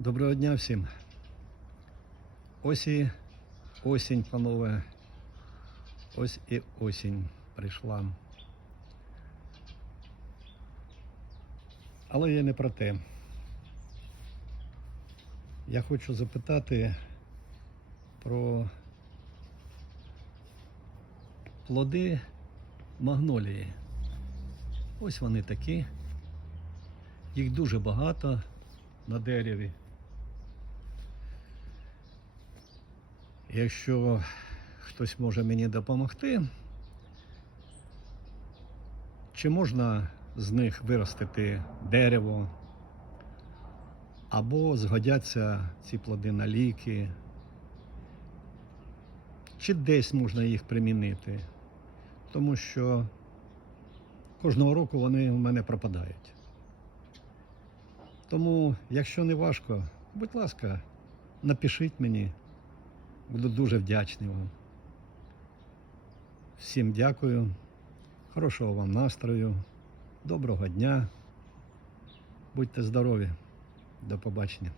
Доброго дня всім. Ось і осінь, панове. Ось і осінь прийшла. Але я не про те. Я хочу запитати про плоди магнолії. Ось вони такі. Їх дуже багато на дереві. Якщо хтось може мені допомогти, чи можна з них виростити дерево, або згодяться ці плоди на ліки, чи десь можна їх примінити, тому що кожного року вони у мене пропадають. Тому, якщо не важко, будь ласка, напишіть мені. Буду дуже вдячний вам. Всім дякую. Хорошого вам настрою. Доброго дня. Будьте здорові. До побачення.